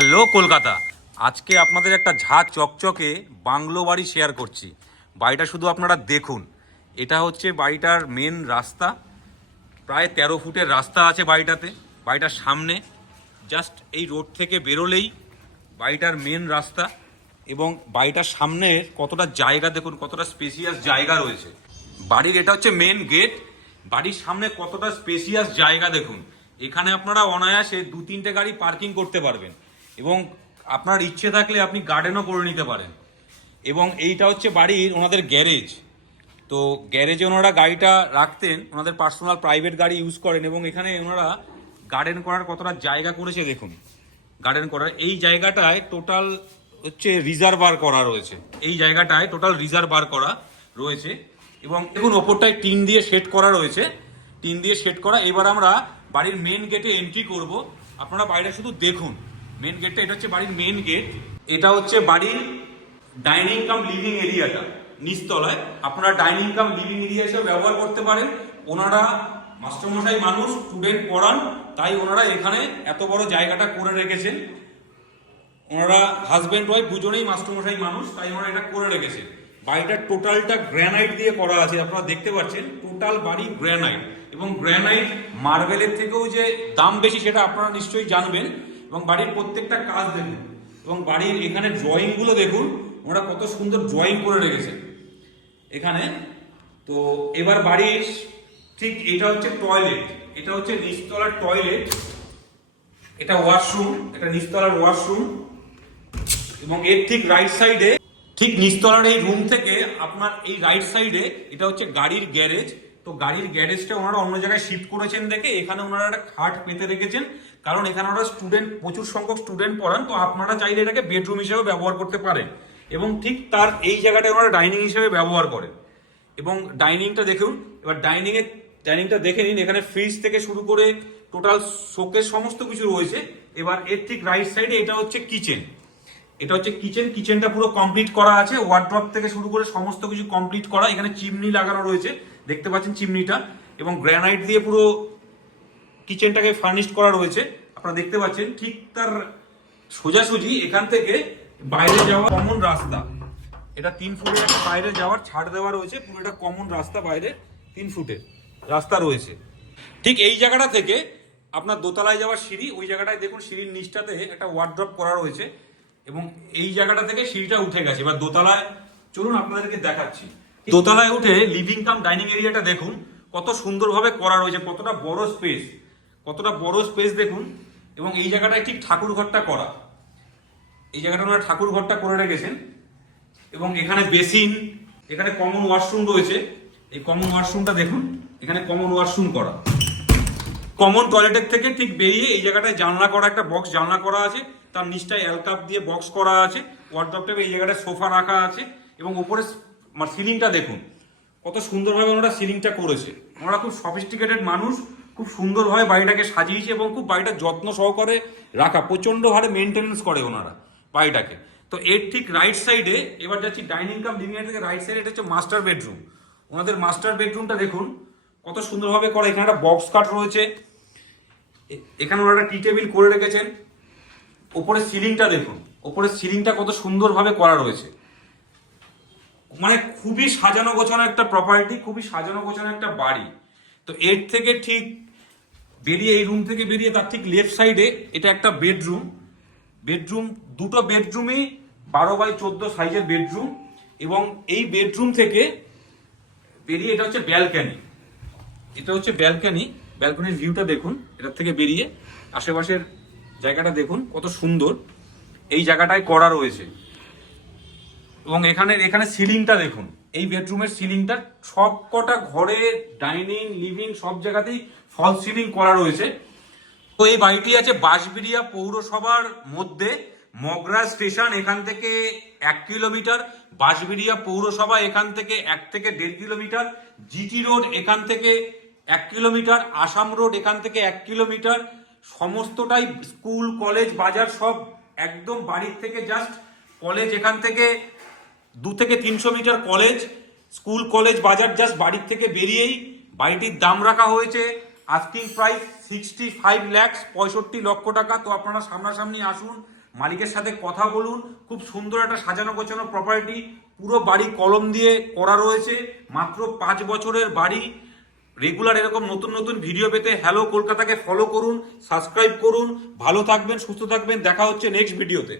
Hello Kolkata. আজকে আপনাদের একটা ঝাঁ চকচকে বাংলো বাড়ি শেয়ার করছি। বাড়িটা শুধু আপনারা দেখুন। এটা হচ্ছে বাড়িটার মেন রাস্তা। প্রায় 13 ফুটের রাস্তা আছে বাড়িটাতে। বাড়িটার সামনে জাস্ট এই রোড থেকে বেরোলেই বাড়িটার মেন রাস্তা, এবং বাড়িটার সামনে কতটা জায়গা দেখুন, কতটা স্পেসিয়াস জায়গা রয়েছে। বাড়ির এটা হচ্ছে মেন গেট। বাড়ির সামনে কতটা স্পেসিয়াস জায়গা দেখুন। এখানে আপনারা অনায়াসে 2-3টে গাড়ি পার্কিং করতে পারবেন, এবং আপনার ইচ্ছে থাকলে আপনি গার্ডেনও করে নিতে পারেন। এবং এইটা হচ্ছে বাড়ির ওনাদের গ্যারেজ। তো গ্যারেজে ওনারা গাড়িটা রাখতেন, ওনাদের পার্সোনাল প্রাইভেট গাড়ি ইউজ করেন, এবং এখানে ওনারা গার্ডেন করার কতটা জায়গা করেছে দেখুন। গার্ডেন করার এই জায়গাটায় টোটাল হচ্ছে রিজার্ভার করা রয়েছে। এই জায়গাটায় টোটাল রিজার্ভার করা রয়েছে, এবং দেখুন ওপরটায় টিন দিয়ে সেট করা রয়েছে। টিন দিয়ে সেট করা। এবার আমরা বাড়ির মেন গেটে এন্ট্রি করব। আপনারা বাইরে শুধু দেখুন মেন গেটটা। এটা হচ্ছে বাড়ির মেন গেট। এটা হচ্ছে বাড়ির ডাইনিং কাম লিভিং এরিয়াটা নিচতলায়। আপনারা ডাইনিং কাম লিভিং এরিয়া হিসেবে ব্যবহার করতে পারেন। ওনারা মাস্টারমশাই মানুষ, স্টুডেন্ট পড়ান, তাই ওনারা এখানে এত বড় জায়গাটা করে রেখেছেন। ওনারা হাজব্যান্ড ওয়াইফ দুজনেই মাস্টারমশাই মানুষ, তাই ওনারা এটা করে রেখেছে। বাড়িটার টোটালটা গ্রানাইট দিয়ে করা আছে, আপনারা দেখতে পাচ্ছেন। টোটাল বাড়ি গ্রানাইট, এবং গ্রানাইট মার্বেলের থেকেও যে দাম বেশি সেটা আপনারা নিশ্চয়ই জানবেন। এবং বাড়ির প্রত্যেকটা কাজ দেখুন, এবং বাড়ির এখানে ড্রয়িং গুলো দেখুন, ওরা কত সুন্দর ড্রয়িং করে রেখেছে এখানে। তো এবার বাড়ির ঠিক এটা হচ্ছে টয়লেট। এটা হচ্ছে নিচতলার টয়লেট, এটা ওয়াশরুম, এটা নিচতলার ওয়াশরুম। এবং এর ঠিক রাইট সাইডে, ঠিক নিচতলার এই রুম থেকে আপনার এই রাইট সাইডে এটা হচ্ছে গাড়ির গ্যারেজ। তো গাড়ির গ্যারেজটা ওনারা অন্য জায়গায় শিফট করেছেন দেখে এখানে ওনারা একটা খাট পেতে রেখেছেন, কারণ এখানে ওরা স্টুডেন্ট, প্রচুর সংখ্যক স্টুডেন্ট পড়ান। তো আপনারা চাইলে এটাকে বেডরুম হিসেবে ব্যবহার করতে পারেন, এবং ঠিক তার এই জায়গাটায় ওনারা ডাইনিং হিসেবে ব্যবহার করেন। এবং ডাইনিংটা দেখুন। এবার ডাইনিংটা দেখে নিন। এখানে ফ্রিজ থেকে শুরু করে টোটাল শোকেস সমস্ত কিছু রয়েছে। এবার এর ঠিক রাইট সাইডে এটা হচ্ছে কিচেন। এটা হচ্ছে কিচেন। কিচেনটা পুরো কমপ্লিট করা আছে, ওয়ার্ড্রপ থেকে শুরু করে সমস্ত কিছু কমপ্লিট করা। এখানে চিমনি লাগানো রয়েছে, দেখতে পাচ্ছেন চিমনিটা, এবং গ্রানাইট দিয়ে পুরো কিচেনটাকে ফার্নিশড করা রয়েছে, আপনারা দেখতে পাচ্ছেন। ঠিক তার সোজাসুজি এখান থেকে বাইরে যাওয়া কমন রাস্তা। এটা 3 ফুটের একটা বাইরে যাওয়ার ছাড় দেওয়া রয়েছে। পুরো এটা কমন রাস্তা, বাইরে 3 ফুটের রাস্তা রয়েছে। ঠিক এই জায়গাটা থেকে আপনার দোতলায় যাওয়ার সিঁড়ি, ওই জায়গাটায় দেখুন সিঁড়ির নিচটাতে একটা ওয়ার্ড্রপ করা রয়েছে, এবং এই জায়গাটা থেকে সিঁড়িটা উঠে গেছে। এবার দোতলায় চলুন আপনাদেরকে দেখাচ্ছি। দোতলায় উঠে লিভিং কাম ডাইনিং এরিয়াটা দেখুন কত সুন্দরভাবে করা রয়েছে, কতটা বড় স্পেস, কতটা বড় স্পেস দেখুন। এবং এই জায়গাটায় ঠিক ঠাকুর ঘরটা করা, এই জায়গাটা ওনারা ঠাকুর ঘরটা করে রেখেছেন। এবং এখানে বেসিন, এখানে কমন ওয়াশরুম রয়েছে। এই কমন ওয়াশরুমটা দেখুন, এখানে কমন ওয়াশরুম করা। কমন টয়লেটের থেকে ঠিক বেরিয়ে এই জায়গাটায় জানলা করা, একটা বক্স জানলা করা আছে, তার নিচটায় অ্যালকাপ দিয়ে বক্স করা আছে। ওয়ার্ড্রপটাকে এই জায়গাটায় সোফা রাখা আছে, এবং উপরে সিলিংটা দেখুন কত সুন্দরভাবে ওনারা সিলিংটা করেছে। ওনারা খুব সফিস্টিকেটেড মানুষ, খুব সুন্দরভাবে বাড়িটাকে সাজিয়েছে, এবং খুব বাড়িটা যত্ন সহকারে রাখা, প্রচন্ড হারে মেনটেনেন্স করে ওনারা বাড়িটাকে। তো এর ঠিক রাইট সাইডে এবার যাচ্ছি ডাইনিং কাম লিভিং এর থেকে রাইট সাইডে, এটা হচ্ছে মাস্টার বেডরুম। ওনাদের মাস্টার বেডরুমটা দেখুন কত সুন্দরভাবে করা। এখানে একটা বক্স কাট রয়েছে, এখানে ওনারা টি টেবিল করে রেখেছেন। ওপরে সিলিংটা দেখুন, ওপরের সিলিংটা কত সুন্দরভাবে করা রয়েছে। মানে খুবই সাজানো গোছানো একটা প্রপার্টি, খুবই সাজানো গোছানো একটা বাড়ি। তো এর থেকে ঠিক বেরিয়ে, এই রুম থেকে বেরিয়ে তার ঠিক লেফট সাইডে এটা একটা বেডরুম। দুটো বেডরুমই 12x14 সাইজের বেডরুম। এবং এই বেডরুম থেকে বেরিয়ে এটা হচ্ছে ব্যালকনি। এটা হচ্ছে ব্যালকনি। ব্যালকনির ভিউটা দেখুন, এটার থেকে বেরিয়ে আশেপাশের জায়গাটা দেখুন কত সুন্দর এই জায়গাটায় করা রয়েছে। এবং এখানে সিলিংটা দেখুন, এই বেডরুমের সিলিংটা সব কটা ঘরে, ডাইনিং, লিভিং সব জায়গাতেই ফল সিলিং করা রয়েছে। তো এই বাড়িটি আছে বাঁশবেড়িয়া পৌরসভার মধ্যে, মগরা স্টেশন এখান থেকে 1 কিলোমিটার, বাঁশবেড়িয়া পৌরসভা এখান থেকে 1 থেকে 1.5 কিলোমিটার, জিটি রোড এখান থেকে 1 কিলোমিটার, আসাম রোড এখান থেকে 1 কিলোমিটার। সমস্তটাই স্কুল, কলেজ, বাজার সব একদম বাড়ির থেকে জাস্ট কলেজ এখান থেকে 2 থেকে 300 মিটার কলেজ, স্কুল, কলেজ, বাজার জাস্ট বাড়ির থেকে বেরিয়েই। বাড়িটির দাম রাখা হয়েছে আস্কিং প্রাইস 65 লাখ, 65 লক্ষ টাকা। তো আপনারা সামনাসামনি আসুন, মালিকের সাথে কথা বলুন। খুব সুন্দর একটা সাজানো গোছানো প্রপার্টি, পুরো বাড়ি কলম দিয়ে করা রয়েছে, মাত্র 5 বছরের বাড়ি। রেগুলার এরকম নতুন নতুন ভিডিও পেতে হ্যালো কলকাতাকে ফলো করুন, সাবস্ক্রাইব করুন। ভালো থাকবেন, সুস্থ থাকবেন, দেখা হচ্ছে নেক্সট ভিডিওতে।